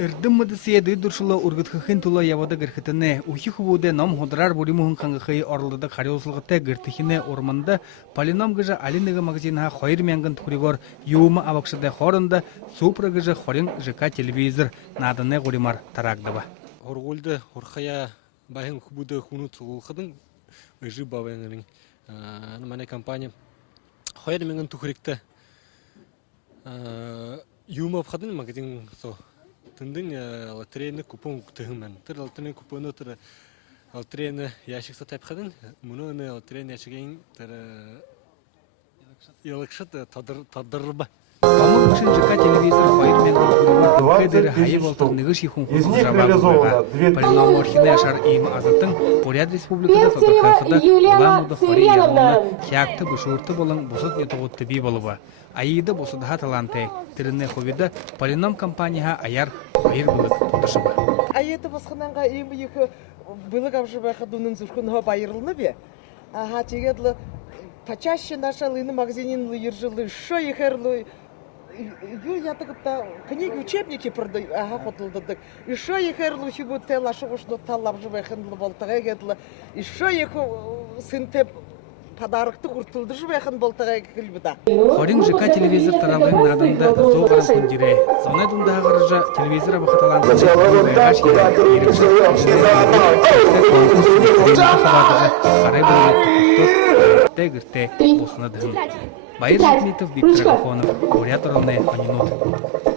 Эрдэммэд сиэдэ дуршула ургытхын тула явада гэрхэтэнэ ухи хубуде ном ходрар буримухан хангахай орлыда хариусылгыта гэртихине орманда полином гыжа алинега магазинха хойр мянган туригор юма авакшыда хорында супра гыжа хорин ЖК телевизор надане гуримар тарагдыба. Оргулды орхая бахын хубуде хуну цугулхадын ыжы бабайнырын мане компания хойр мянган тухрикте юма авхадын магазин со тындын лотерейный купон тыгыман. Тыр лотерейный купоны тыр лотерейный ящик сатып хадын. Муну лотерейный ящигин тыр ялыкшат тадырба. Помог машин ЖК телевизор хойр мянган кедер хайы болтыр ныгыш ихун жабабыга. Полином орхине шар им азатын поряд республикада сотырхахыда уламуды хори явуна хякты бушурты болын бусут нетугутты би болуба. Аида босудха таланте тирне ховида полином компанияга аяр хойр булык тутышыба. Аида босхананга им ихы булык авжыба хадунун зушкунга байырлны бе. Ага тегедлы почаще наша лыны магазинин ержылы шо ихерлы я так книги учебники продаю, ага хотылдыдык. И шо ихерлы хибу тела шогушно таллап жыба хынлы болтага гедлы. И шо ихы сынтеп подарокты куртулды жыбайхан болтага кылбыда. Хорин ЖК телевизор таралгын надында зоғаран күндире. Зоны дүндағы ғыржа телевизора бұқыталан Байыр Житмитов, Виктор Агафонов, Бурят Ровне, Анинот.